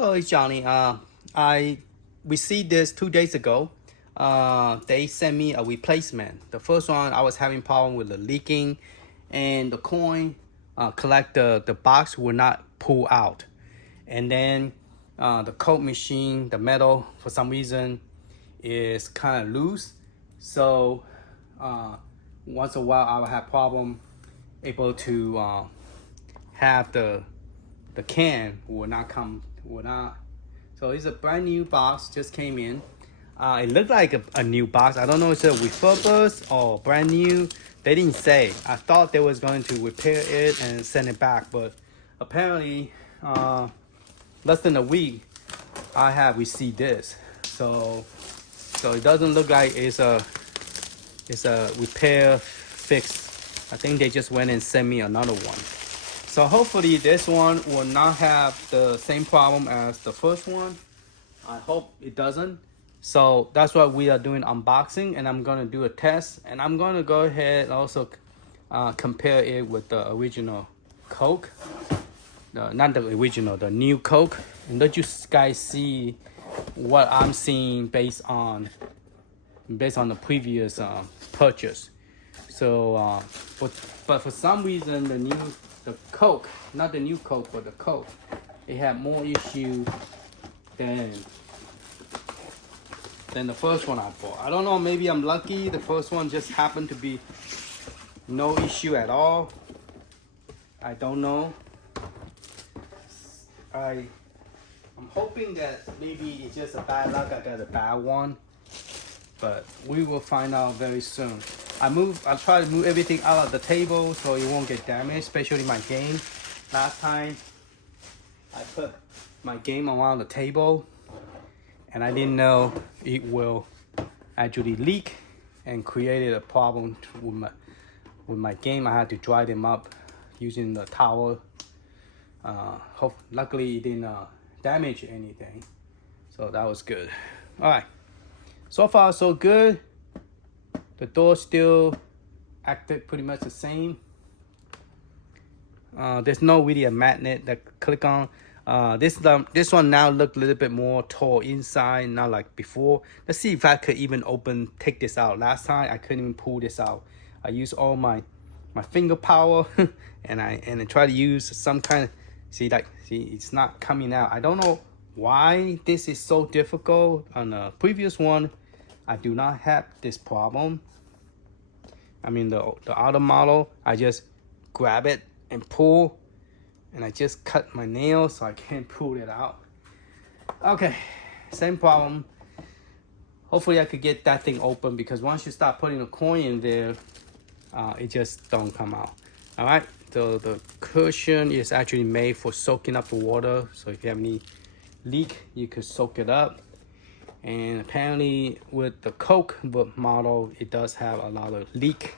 Hello, it's Johnny. I received this 2 days ago. They sent me a replacement. The first one, I was having problem with the leaking, and the coin collect the box will not pull out. And then the coat machine, the metal, for some reason, is kind of loose. So once in a while, I will have problem able to have the can will not. So it's a brand new box, just came in. It looked like a new box. I don't know if it's a refurbished or brand new. They didn't say. I thought they was going to repair it and send it back, but apparently less than a week I have received this. So it doesn't look like it's a repair fix. I think they just went and sent me another one. So hopefully this one will not have the same problem as the first one. I hope it doesn't. So that's why we are doing unboxing, and I'm gonna do a test, and I'm gonna go ahead and also compare it with the original Coke. Not the original, the new Coke. And let you guys see what I'm seeing based on the previous purchase. So but for some reason the Coke, not the new Coke, but the Coke, it had more issue than the first one I bought. I don't know, maybe I'm lucky. The first one just happened to be no issue at all. I don't know. I'm hoping that maybe it's just a bad luck. I got a bad one, but we will find out very soon. I try to move everything out of the table so it won't get damaged, especially my game. Last time I put my game around the table and I didn't know it will actually leak and created a problem with my game. I had to dry them up using the towel. Luckily it didn't damage anything, so that was good. All right, so far so good. The door still acted pretty much the same. There's no really a magnet that click on. This one now look a little bit more tall inside, not like before. Let's see if I could even take this out. Last time I couldn't even pull this out. I used all my finger power and I try to use some kind of, see it's not coming out. I don't know why this is so difficult. On the previous one I do not have this problem. I mean the other model, I just grab it and pull, and I just cut my nail so I can't pull it out. Okay, same problem. Hopefully I could get that thing open, because once you start putting a coin in there, it just don't come out. All right, so the cushion is actually made for soaking up the water, so if you have any leak you could soak it up. And apparently with the Coke model, it does have a lot of leak,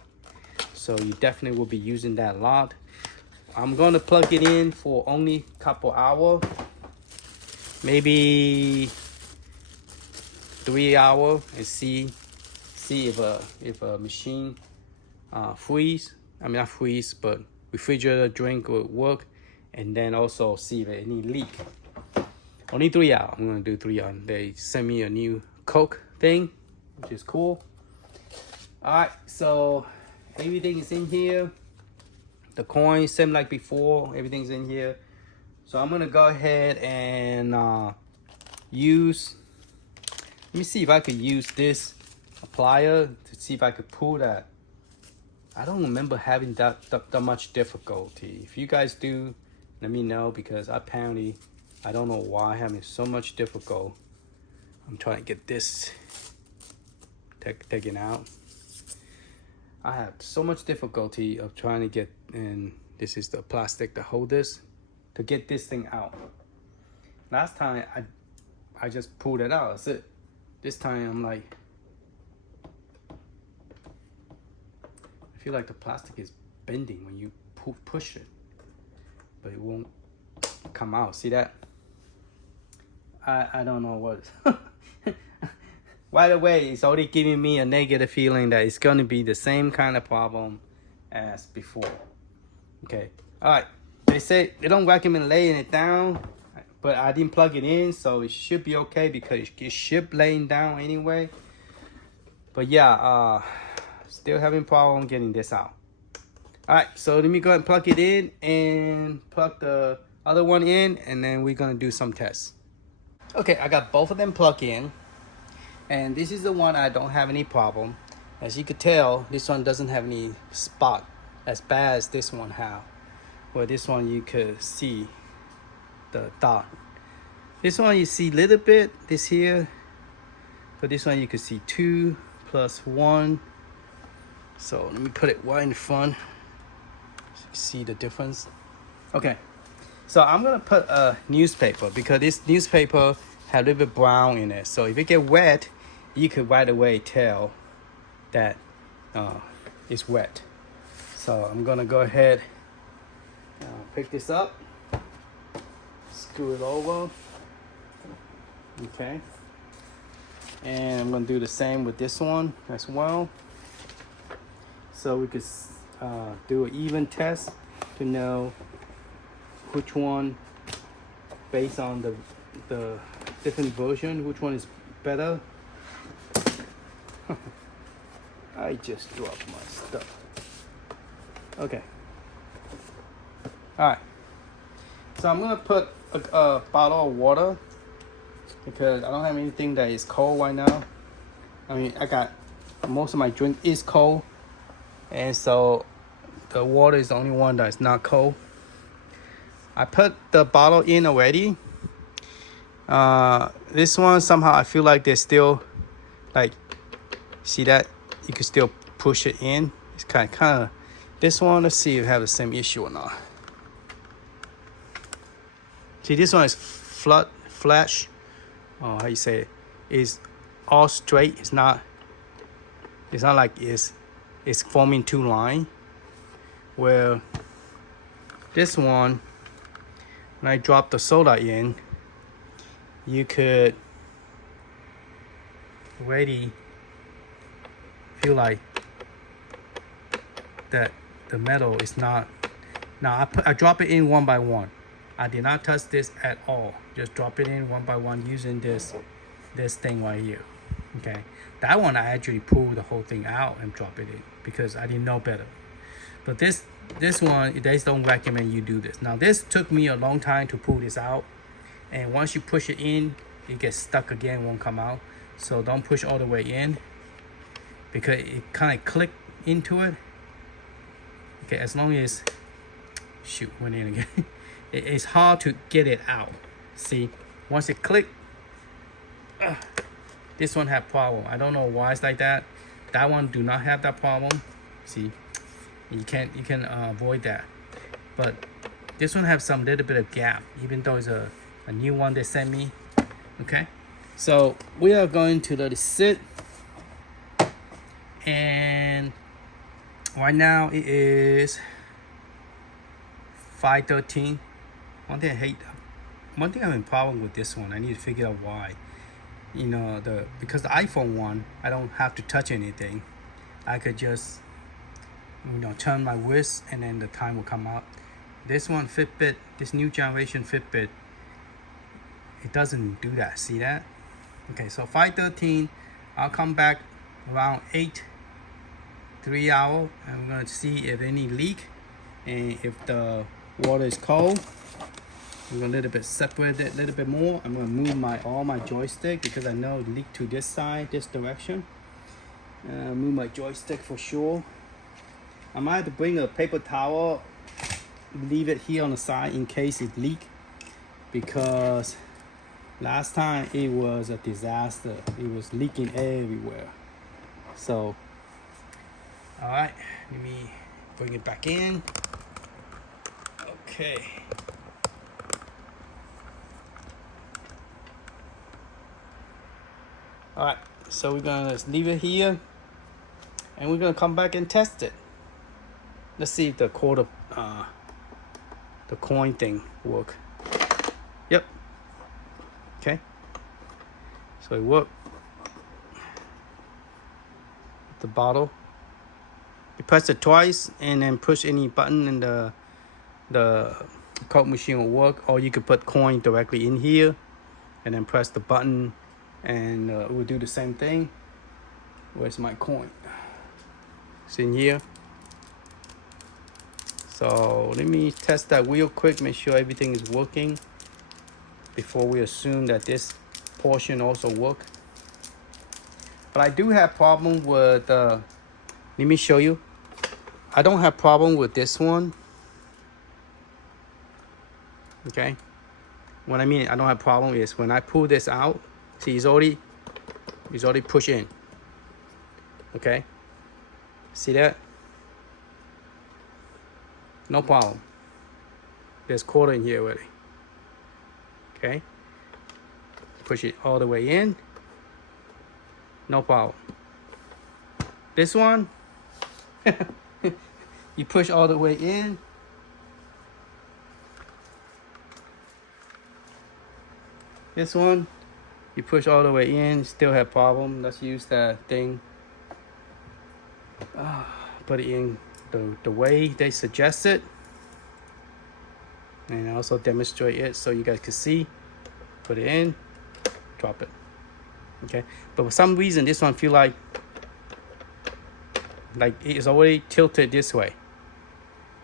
so you definitely will be using that a lot. I'm going to plug it in for only a couple hours, maybe 3 hours, and see if a machine freeze. I mean not freeze, but refrigerator drink will work, and then also see if any leak. Only 3 hours. I'm gonna do 3 hours. They sent me a new Coke thing, which is cool. All right, so everything is in here. The coin, same like before, everything's in here. So I'm gonna go ahead and use. Let me see if I could use this plier to see if I could pull that. I don't remember having that much difficulty. If you guys do, let me know, because apparently I don't know why I'm having so much difficulty. I'm trying to get this taken out. I have so much difficulty of trying to get, and this is the plastic to hold this, to get this thing out. Last time I just pulled it out, that's it. This time I'm like, I feel like the plastic is bending when you push it, but it won't come out. See that? I don't know what. Right away, it's already giving me a negative feeling that it's going to be the same kind of problem as before. Okay, all right. They say they don't recommend laying it down. but I didn't plug it in, so it should be okay because it should laying down anyway. But yeah, still having problem getting this out. All right, so let me go ahead and plug it in and plug the other one in, and then we're gonna do some tests. Okay, I got both of them plugged in, and this is the one I don't have any problem. As you could tell, this one doesn't have any spot as bad as this one have. Where this one you could see the dot. This one you see a little bit, this here, but this one you could see 2 plus 1. So let me put it right in front so you see the difference. Okay, so I'm gonna put a newspaper because this newspaper had a little bit brown in it. So if it get wet, you could right away tell that it's wet. So I'm gonna go ahead, pick this up, screw it over, okay, and I'm gonna do the same with this one as well, so we could do an even test to know which one, based on the different version, which one is better. I just dropped my stuff. Okay. All right. So I'm gonna put a bottle of water because I don't have anything that is cold right now. I mean, I got most of my drink is cold, and so the water is the only one that is not cold. I put the bottle in already. This one somehow I feel like there's still, like, see that you can still push it in. It's kind of this one. Let's see if it have the same issue or not. See, this one is flush. Oh, how you say it? Is all straight. It's not like it's forming two lines. Where this one, when I drop the soda in, you could already feel like that the metal is not. Now I drop it in one by one. I did not touch this at all. Just drop it in one by one using this thing right here. Okay, that one I actually pulled the whole thing out and drop it in because I didn't know better. But this one, they don't recommend you do this. Now this took me a long time to pull this out, and once you push it in, it gets stuck again, won't come out. So don't push all the way in because it kind of click into it. Okay, as long as went in again. It's hard to get it out. See, once it click, this one have problem. I don't know why it's like that. That one do not have that problem. See, you can avoid that. But this one have some little bit of gap, even though it's a new one they sent me. Okay, so we are going to let it sit, and right now it is 5:13. One thing I'm having problem with this one. I need to figure out why. You know, because the iPhone one, I don't have to touch anything. I could just, turn my wrist and then the time will come up. This one, Fitbit, this new generation Fitbit, it doesn't do that. See that? Okay, so 5:13. I'll come back around 3 hours, and we're gonna see if any leak, and if the water is cold. I'm gonna a little bit separate it a little bit more. I'm gonna move all my joystick because I know it leaked to this side, this direction. Move my joystick for sure. I might have to bring a paper towel, leave it here on the side in case it leak, because last time it was a disaster. It was leaking everywhere. So, all right, let me bring it back in. Okay. All right, so we're gonna leave it here, and we're gonna come back and test it. Let's see if the coin thing work. Yep. Okay. So it worked. The bottle. You press it twice, and then push any button in the Coke machine will work, or you could put coin directly in here and then press the button and it will do the same thing. Where's my coin? It's in here. So let me test that real quick, make sure everything is working before we assume that this portion also work. But I do have problem with let me show you. I don't have problem with this one. Okay, what I mean I don't have problem is when I pull this out, see he's already pushed in. Okay, see that? No problem. There's quarter in here already. Okay, push it all the way in. No problem. This one, you push all the way in. This one, you push all the way in, still have problem. Let's use that thing. Put it in the way they suggested. And also demonstrate it so you guys can see. Put it in, drop it. Okay, but for some reason this one feel like it's already tilted this way.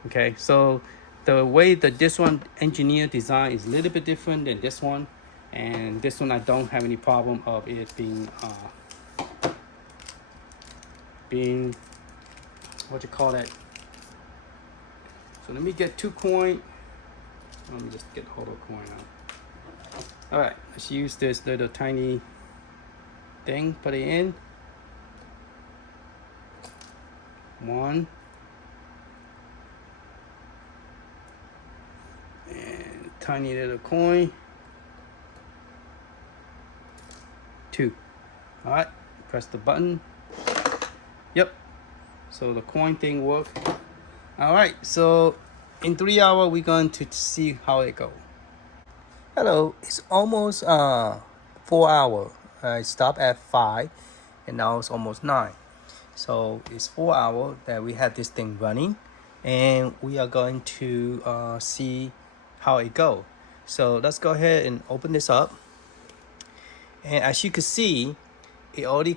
Okay, so the way that this one engineer design is a little bit different than this one, and this one I don't have any problem of it being what you call that. So let me get 2 coin. Let me just get the whole coin out. All right, let's use this little tiny thing. Put it in. 1. And tiny little coin. 2. All right, press the button. Yep. So the coin thing worked. All right, so in 3 hours we're going to see how it goes. Hello, it's almost 4 hours. I stopped at 5 and now it's almost 9. So it's 4 hours that we have this thing running, and we are going to see how it goes. So let's go ahead and open this up. And as you can see, it already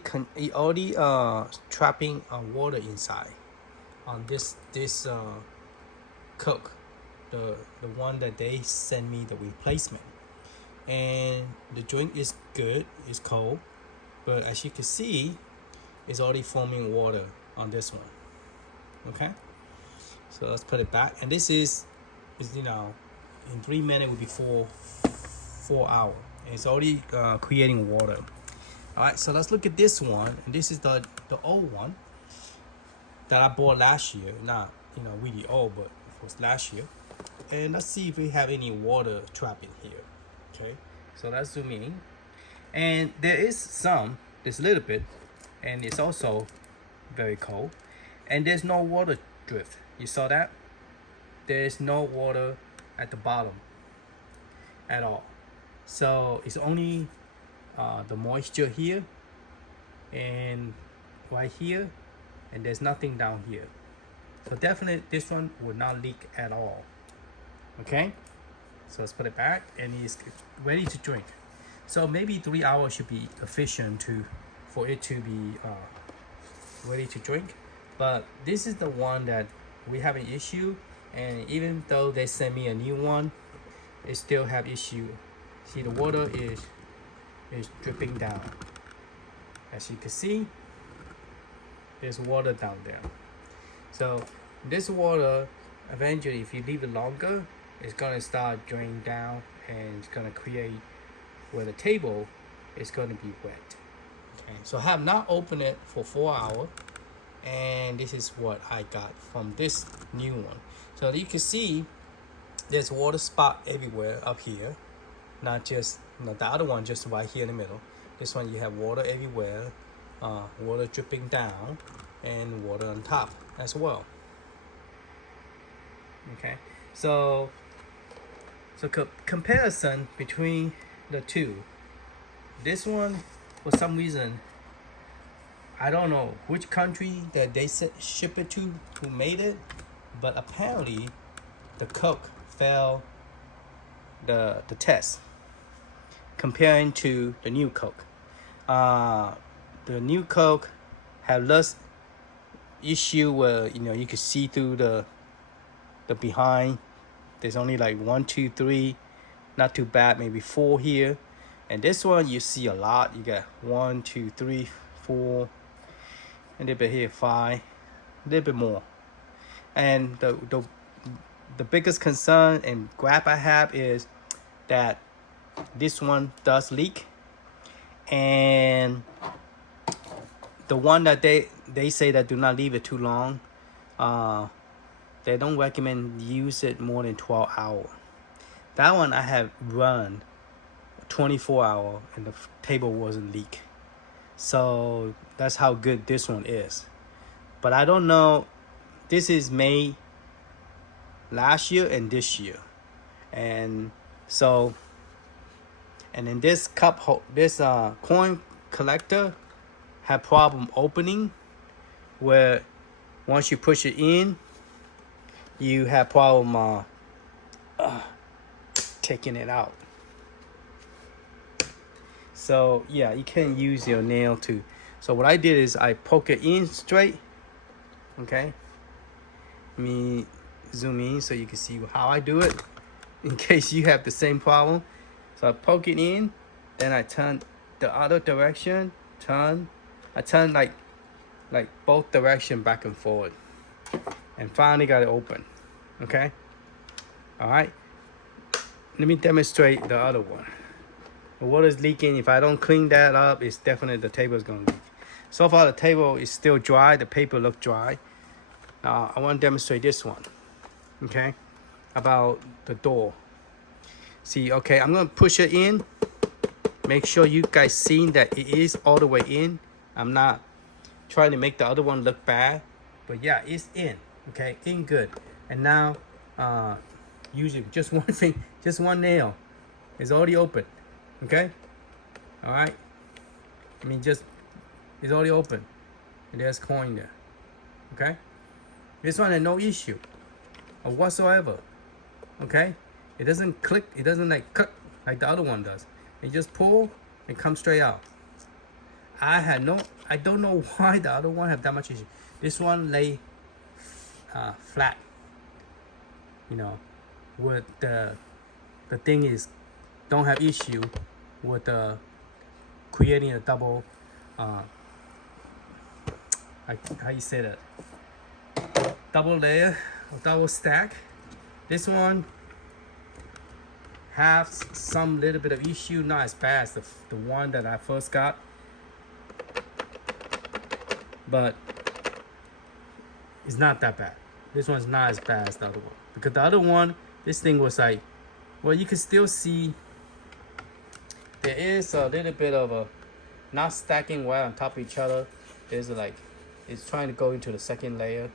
trapping water inside on this Coke, the one that they sent me the replacement. And the drink is good, it's cold, but as you can see, it's already forming water on this one. Okay, so let's put it back, and this is you know, in 3 minutes will be 4 hours, and it's already creating water. All right, so let's look at this one, and this is the old one that I bought last year. Not really old, but it was last year. And let's see if we have any water trapped in here. Okay, so let's zoom in, and there is there's a little bit, and it's also very cold, and there's no water drift. You saw that? There's no water at the bottom at all. So it's only the moisture here and right here, and there's nothing down here. So definitely this one will not leak at all. Okay, so let's put it back, and it's ready to drink. So maybe 3 hours should be efficient for it to be ready to drink. But this is the one that we have an issue, and even though they sent me a new one, it still have issue. See, the water is dripping down. As you can see, there's water down there. So this water, eventually, if you leave it longer, it's gonna start draining down, and it's gonna create where the table is gonna be wet. Okay, so I have not opened it for 4 hours, and this is what I got from this new one. So you can see there's water spot everywhere up here, not just the other one just right here in the middle. This one you have water everywhere, water dripping down, and water on top as well. Okay, so comparison between the two. This one, for some reason, I don't know which country that they ship it to, who made it, but apparently the Coke fell the test comparing to the new Coke. The new Coke have less issue where you can see through the behind. There's only like 1, 2, 3, not too bad, maybe 4 here. And this one you see a lot. You got 1, 2, 3, 4, a little bit here, 5, a little bit more. And the biggest concern and gripe I have is that this one does leak, and the one that they say that do not leave it too long, they don't recommend use it more than 12 hours. That one I have run 24 hours and the table wasn't leak. So that's how good this one is. But I don't know, this is made last year and this year. And so, and then this coin collector had problem opening, where once you push it in, you have problem taking it out. So yeah, you can't use your nail to. So what I did is I poke it in straight. Okay, let me zoom in so you can see how I do it, in case you have the same problem. So I poke it in, then I turn the other direction, I turn like both direction back and forward, and finally got it open. Okay, all right, let me demonstrate the other one. The water is leaking. If I don't clean that up, it's definitely the table is gonna leak. So far the table is still dry, the paper look dry. Now I want to demonstrate this one. Okay, about the door. See, okay, I'm gonna push it in. Make sure you guys seen that it is all the way in. I'm not trying to make the other one look bad, but yeah, it's in. Okay, in good. And now using just one thing, just one nail is already open. Okay, all right, I mean, just it's already open and there's coin there. Okay, this one had no issue or whatsoever. Okay, it doesn't click, it doesn't like cut like the other one does. You just pull and come straight out. I don't know why the other one have that much issue. This one lay flat, with the thing is don't have issue with creating a double how you say that, double layer or double stack. This one have some little bit of issue, not as bad as the one that I first got, but it's not that bad. This one's not as bad as the other one, because the other one, this thing was like, well, you can still see there is a little bit of a not stacking well on top of each other. There's like, it's trying to go into the second layer,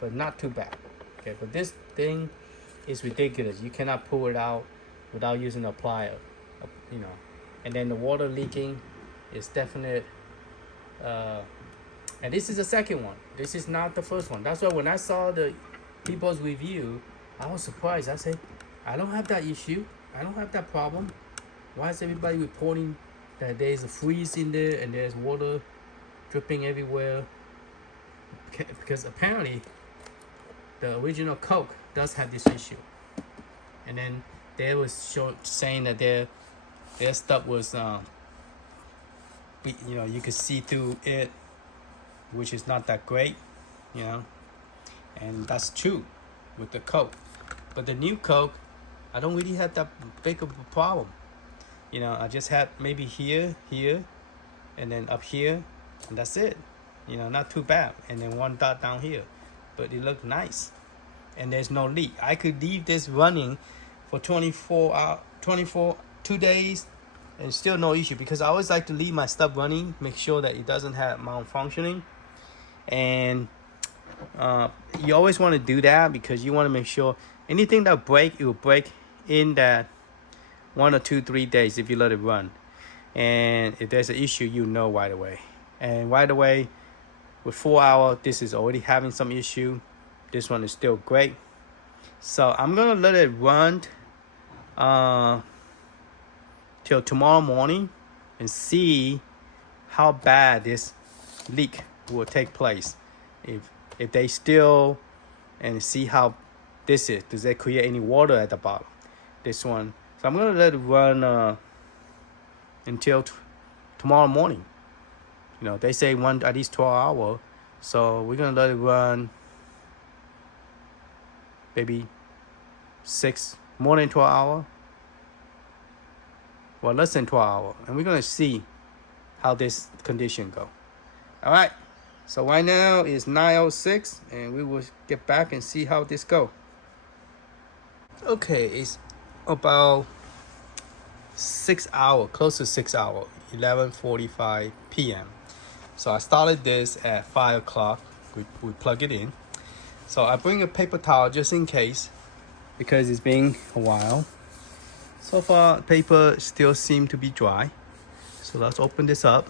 but not too bad. Okay, but this thing is ridiculous. You cannot pull it out without using a plier, and then the water leaking is definite. And this is the second one. This is not the first one. That's why when I saw the people's review, I was surprised. I said, I don't have that issue. I don't have that problem. Why is everybody reporting that there's a freeze in there and there's water dripping everywhere? Because apparently the original Coke does have this issue. And then they was saying that their stuff was you could see through it, which is not that great, and that's true with the Coke. But the new Coke, I don't really have that big of a problem. I just had maybe here, and then up here, and that's it. Not too bad. And then one dot down here, but it looked nice, and there's no leak. I could leave this running for 2 days, and still no issue, because I always like to leave my stuff running, make sure that it doesn't have malfunctioning. And you always want to do that, because you want to make sure anything that break, it will break in that 1 or 2, 3 days if you let it run. And if there's an issue, right away. And right away, with 4 hours, this is already having some issue. This one is still great. So I'm gonna let it run till tomorrow morning and see how bad this leak will take place. If they still, and see how this is, does it create any water at the bottom? This one, so I'm gonna let it run until tomorrow morning. You know, they say one at least 12 hours, so we're gonna let it run maybe more than 12 hours. Well, less than 12 hours, and we're gonna see how this condition go. All right, so right now it's 9:06, and we will get back and see how this go. Okay, it's about 6 hours, close to 6 hours, 11:45 p.m. So I started this at 5 o'clock. We plug it in. So I bring a paper towel just in case, because it's been a while. So far, paper still seem to be dry. So let's open this up.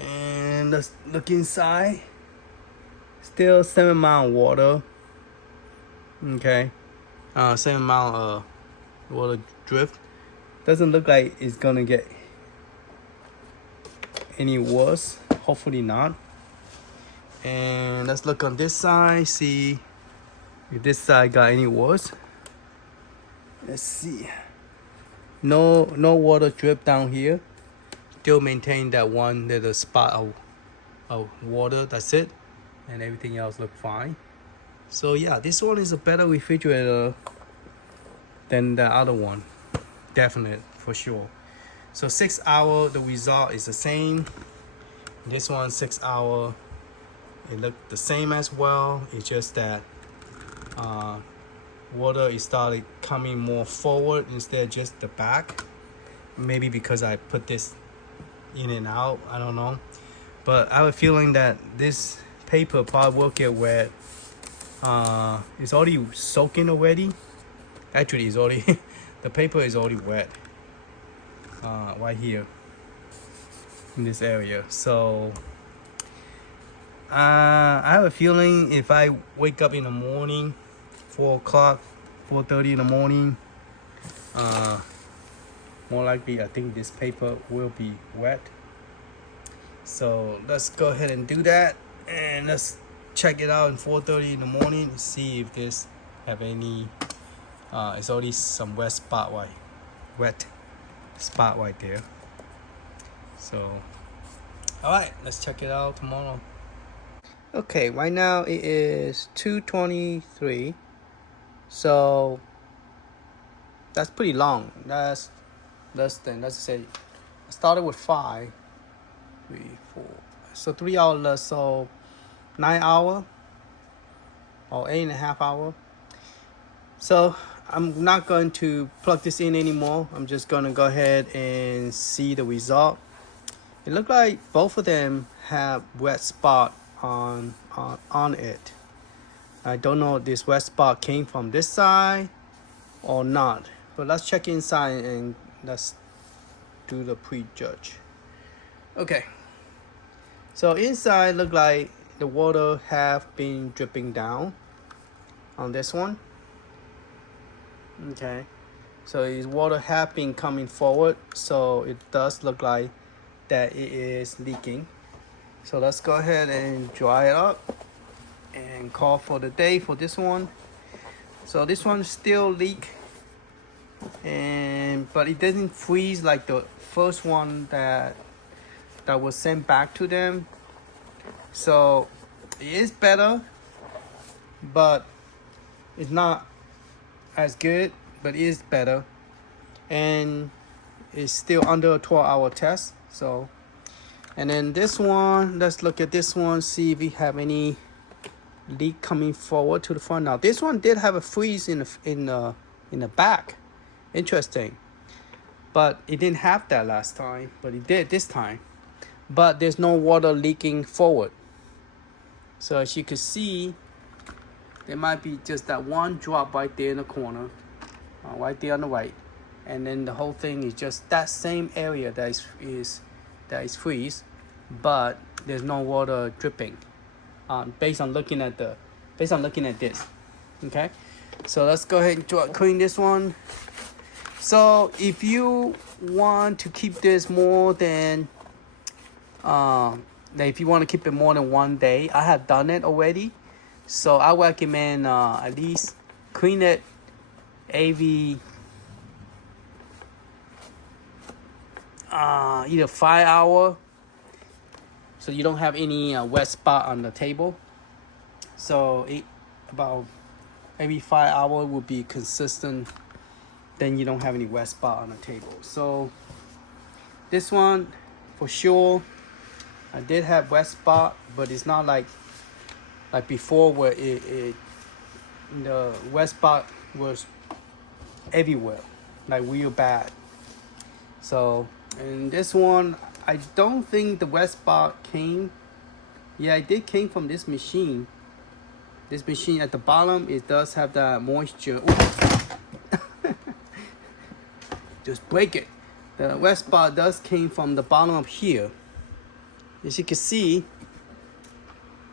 And let's look inside. Still same amount of water. Okay. Same amount of water drift. Doesn't look like it's gonna get any worse. Hopefully not. And let's look on this side, see if this side got any worse. Let's see. No water drip down here. Still maintain that one little spot of water. That's it, and everything else look fine. So yeah, this one is a better refrigerator than the other one, definite for sure. So 6 hours, the result is the same. This one 6 hours, it looked the same as well. It's just that water is started coming more forward instead of just the back. Maybe because I put this in and out, I don't know. But I have a feeling that this paper probably will get wet. It's already soaking already. Actually, it's already the paper is already wet right here in this area. So I have a feeling if I wake up in the morning, 4 o'clock, 4:30 in the morning, more likely I think this paper will be wet. So let's go ahead and do that, and let's check it out in 4:30 in the morning and see if this have any it's already some wet spot right there. So all right, let's check it out tomorrow. Okay, right now it is 2:23, so that's pretty long. That's less than, let's say I started with 5, 3, 4, so 3 hours less, so 9 hours or 8.5 hours. So I'm not going to plug this in anymore. I'm just gonna go ahead and see the result. It looked like both of them have wet spot on it. I don't know if this wet spot came from this side or not, but let's check inside and let's do the prejudge. Okay, so inside look like the water have been dripping down on this one. Okay, so his water have been coming forward, so it does look like that it is leaking. So let's go ahead and dry it up and call for the day for this one. So this one still leak, but it doesn't freeze like the first one that was sent back to them. So it is better, but it's not as good, but it is better, and it's still under a 12-hour test. So, and then this one, let's look at this one, see if we have any leak coming forward to the front. Now this one did have a freeze in the back. Interesting, but it didn't have that last time, but it did this time. But there's no water leaking forward. So as you can see, there might be just that one drop right there in the corner, right there on the right, and then the whole thing is just that same area that is freeze, but there's no water dripping. Based on looking at this, okay. So let's go ahead and clean this one. So if you want to keep this more than if you want to keep it more than 1 day, I have done it already. So I recommend at least clean it every either 5 hours, so you don't have any wet spot on the table. So about every 5 hours will be consistent, then you don't have any wet spot on the table. So this one for sure, I did have wet spot, but it's not like before where the wet spot was everywhere, like real bad. So, and this one, I don't think the wet spot came. Yeah, it did came from this machine. This machine at the bottom, it does have that moisture. Just break it. The wet spot does came from the bottom of here. As you can see,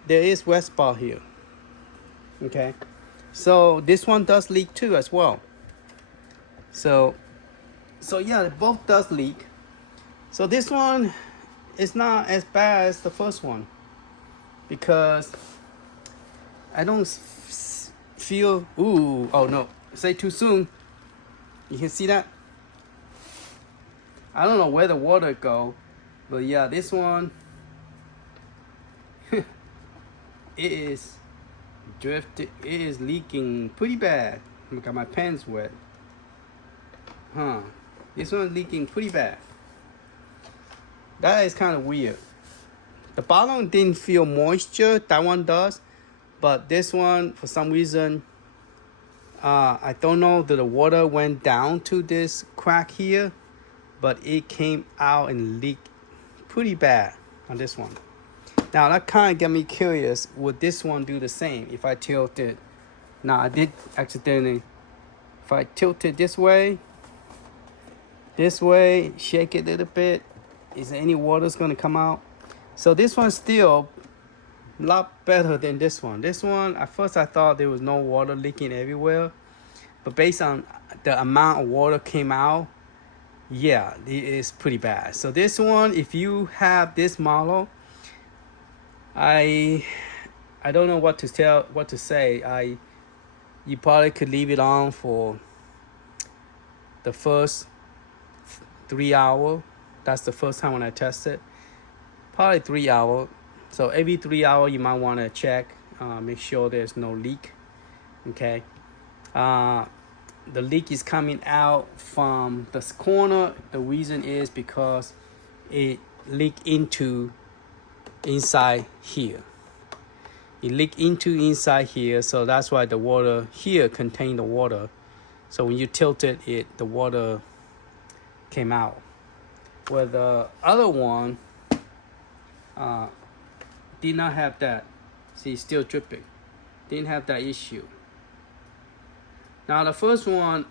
there is wet spot here. Okay, so this one does leak too as well. So yeah, both does leak. So this one is not as bad as the first one because I don't feel. Ooh, oh no, say too soon. You can see that. I don't know where the water go, but yeah, this one it is drifted. It is leaking pretty bad. Look at my pants wet. This one's leaking pretty bad. That is kind of weird. The bottom didn't feel moisture. That one does, but this one for some reason, I don't know that the water went down to this crack here, but it came out and leaked pretty bad on this one. Now that kind of got me curious. Would this one do the same if I tilt it? Now I did accidentally. If I tilt it this way, shake it a little bit, is there any water's gonna come out? So this one's still a lot better than this one. This one, at first I thought there was no water leaking everywhere, but based on the amount of water came out, yeah, it is pretty bad. So this one, if you have this model, I don't know what to say. You probably could leave it on for the first 3 hours. That's the first time when I tested. Probably 3 hours. So every 3 hours you might want to check, make sure there's no leak. Okay. The leak is coming out from this corner. The reason is because it leaked into inside here. It leaked into inside here, so that's why the water here contained the water. So when you tilted it, the water came out. Where the other one did not have that. See, it's still dripping. Didn't have that issue. Now the first one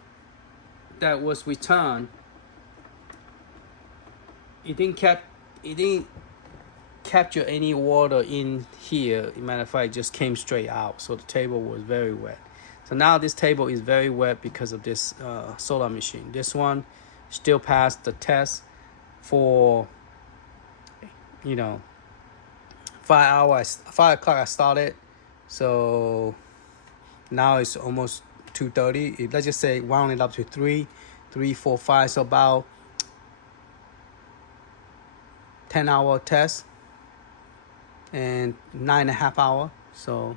that was returned, it didn't capture any water in here. As a matter of fact, it just came straight out. So the table was very wet. So now this table is very wet because of this solar machine. This one still passed the test for 5 hours. 5 o'clock I started, so now it's almost 2:30. Let's just say round it up to 3, 4, 5. So about 10-hour test and 9.5 hours. So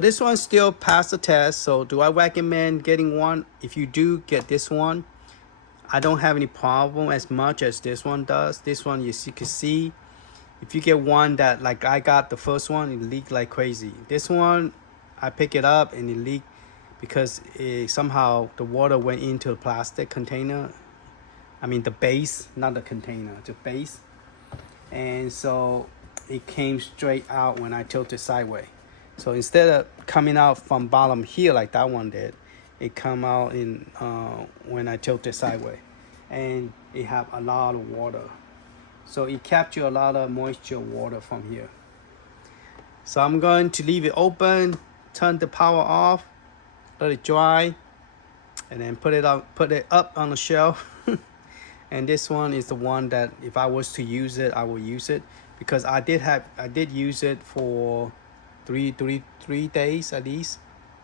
this one still passed the test. So do I recommend getting one? If you do get this one, I don't have any problem as much as this one does. This one, as you can see, if you get one that like I got the first one, it leaked like crazy. This one, I pick it up and it leaked because somehow the water went into the plastic container. I mean the base, not the container, the base. And so it came straight out when I tilted sideways. So instead of coming out from bottom here like that one did, it come out in when I tilted sideways, and it have a lot of water. So it capture a lot of moisture water from here. So I'm going to leave it open, turn the power off let it dry, and then put it up on the shelf. And this one is the one that if I was to use it, I will use it, because I did use it for three days at least,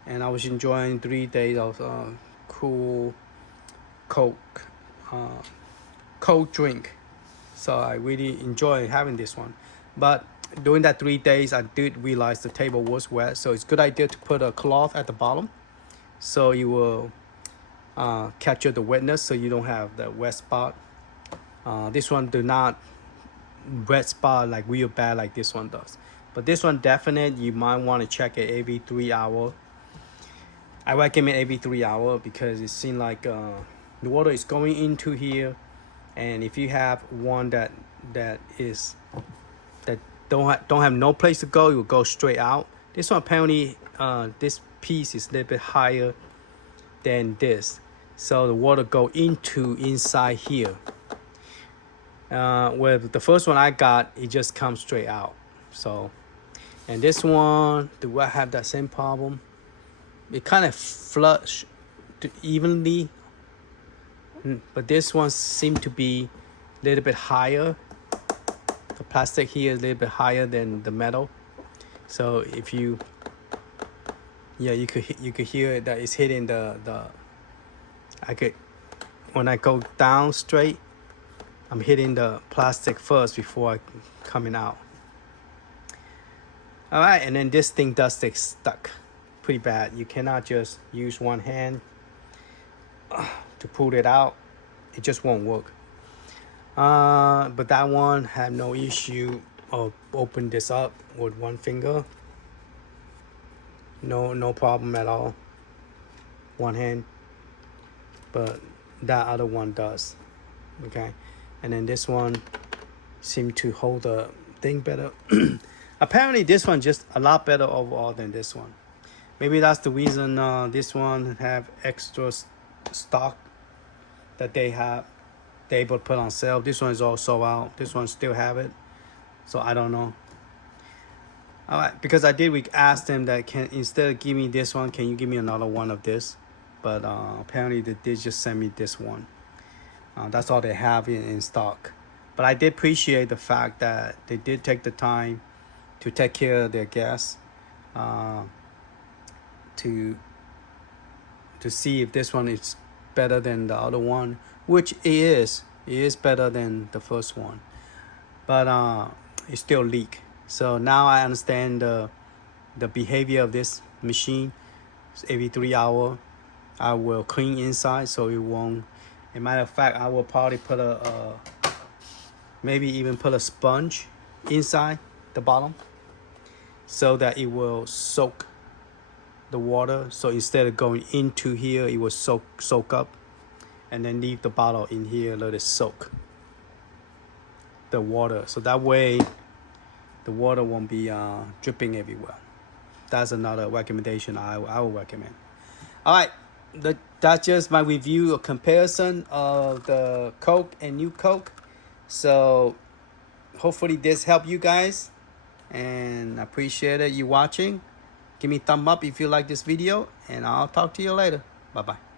and I was enjoying 3 days of cool cold drink. So I really enjoy having this one. But during that 3 days, I did realize the table was wet, so it's a good idea to put a cloth at the bottom, so you will capture the wetness, so you don't have the wet spot. This one do not wet spot like real bad like this one does, but this one definite, you might want to check it every 3 hour. I recommend every 3 hour because it seems like the water is going into here, and if you have one that don't have no place to go, it will go straight out. This one apparently this piece is a little bit higher than this, so the water go inside here. With the first one I got, it just comes straight out. So, and this one, do I have that same problem? It kind of flush evenly, but this one seemed to be a little bit higher. The plastic here is a little bit higher than the metal. So if you could hear it, that it's hitting when I go down straight, I'm hitting the plastic first before coming out. All right, and then this thing does stay stuck pretty bad. You cannot just use one hand to pull it out. It just won't work. But that one had no issue of open this up with one finger. No problem at all. One hand. But that other one does. Okay. And then this one seemed to hold the thing better. Apparently this one just a lot better overall than this one. Maybe that's the reason this one have extra stock that they able to put on sale. This one is also out. This one still have it. So I don't know. All right, because I did ask them that instead of giving me this one, can you give me another one of this? But apparently they did just send me this one. That's all they have in stock. But I did appreciate the fact that they did take the time to take care of their guests, to see if this one is better than the other one, which it is. It is better than the first one, but it still leak. So now I understand the behavior of this machine. Every 3 hours, I will clean inside so it won't. As a matter of fact, I will probably put maybe even put a sponge inside the bottom so that it will soak the water. So instead of going into here, it will soak up, and then leave the bottle in here, let it soak the water. So that way the water won't be dripping everywhere. That's another recommendation I will recommend. All right, that's just my review or comparison of the Coke and New Coke. So hopefully this helped you guys, and I appreciate it you watching. Give me a thumb up if you like this video, and I'll talk to you later. Bye-bye.